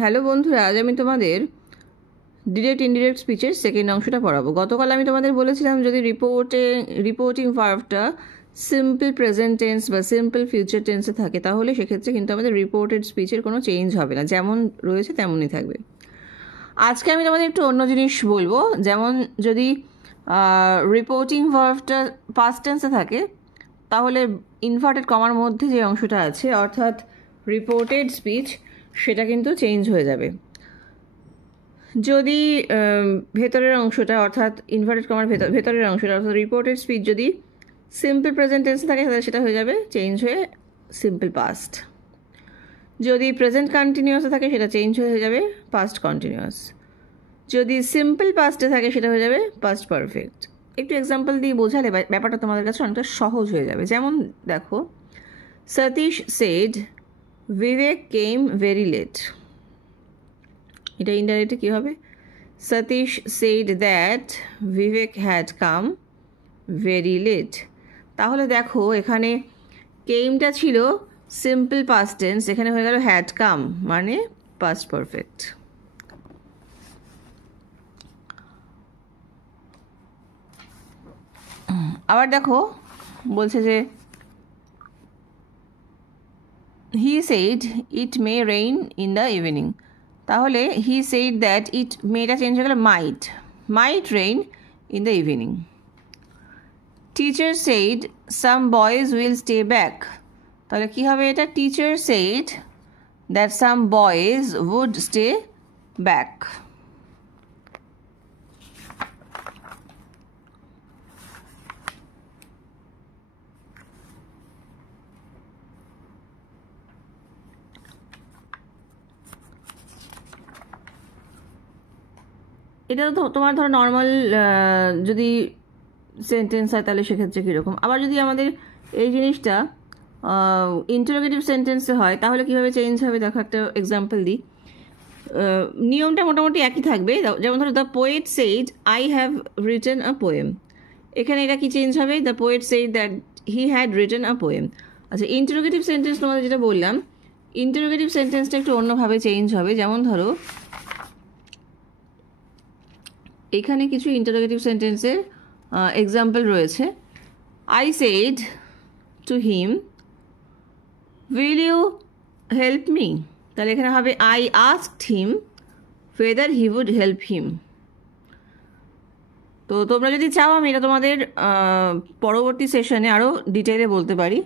Hello বন্ধুরা, আজ আমি তোমাদের ডিরেক্ট ইনডিরেক্ট স্পিচের সেকেন্ড অংশটা পড়াবো। গতকাল আমি তোমাদের বলেছিলাম যদি রিপোর্টিং ভার্বটা সিম্পল প্রেজেন্ট টেন্স বা সিম্পল ফিউচার টেন্সে থাকে তাহলে সেক্ষেত্রে কিন্তু আমাদের রিপোর্টেড স্পিচের কোনো চেঞ্জ হবে না, যেমন রয়েছে তেমনই থাকবে। আজকে আমি তোমাদের একটু অন্য জিনিস বলবো, যেমন যদি রিপোর্টিং ভার্বটা পাস্ট টেন্সে থাকে তাহলে ইনভার্টেড কমার মধ্যে যে অংশটা আছে অর্থাৎ রিপোর্টেড স্পিচ সেটা কিন্তু চেঞ্জ হয়ে যাবে। যদি ভেতরের অংশটা অর্থাৎ ইনভার্টেড কমার ভেতরের অংশটা অর্থাৎ রিপোর্টেড স্পিচ যদি সিম্পল প্রেজেন্ট টেন্সে থাকে তাহলে সেটা হয়ে যাবে চেঞ্জ হয়ে সিম্পল পাস্ট। যদি প্রেজেন্ট কন্টিনিউয়াসে থাকে সেটা চেঞ্জ হয়ে যাবে পাস্ট কন্টিনিউয়াস। যদি সিম্পল পাস্টে থাকে সেটা হয়ে যাবে পাস্ট পারফেক্ট। একটু এক্সাম্পল দিয়ে বোঝালে ব্যাপারটা তোমাদের কাছে অনেকটা সহজ হয়ে যাবে। যেমন দেখো, Satish said Vivek came very late. এটা ইনডাইরেক্টলি কী হবে? Satish said that Vivek had come very late. তাহলে দেখো এখানে কেমটা ছিল সিম্পল পাস্ট টেন্স, এখানে হয়ে গেল হ্যাড কাম মানে পাস্ট পারফেক্ট। আবার দেখো বলছে যে he said it may rain in the evening. তাহলে he said that it mayটা চেঞ্জ হয়ে গেল might rain in the evening. Teacher said some boys will stay back. তাহলে কি হবে এটা? Teacher said that some boys would stay back. এটা তো তোমার ধরো নর্মাল যদি সেন্টেন্স হয় তাহলে সেক্ষেত্রে কীরকম। আবার যদি আমাদের এই জিনিসটা ইন্টারোগেটিভ সেন্টেন্সে হয় তাহলে কীভাবে চেঞ্জ হবে দেখো, একটা এক্সাম্পল দিই। নিয়মটা মোটামুটি একই থাকবে। যেমন ধরো the poet said I have written a poem, এখানে এটা কি চেঞ্জ হবে? The poet said that he had written a poem. আচ্ছা, ইন্টারোগেটিভ সেন্টেন্স তোমাদের যেটা বললাম, ইন্টারোগেটিভ সেন্টেন্সটা একটু অন্যভাবে চেঞ্জ হবে। যেমন ধরো এখানে কিছু ইন্টারোগেটিভ সেন্টেন্সের এক্সাম্পল রয়েছে। I said to him will you help me, তাহলে এখানে হবে I asked him whether he would help him. তো তোমরা যদি চাও আমি এটা তোমাদের পরবর্তী সেশনে আরও ডিটেইলে বলতে পারি।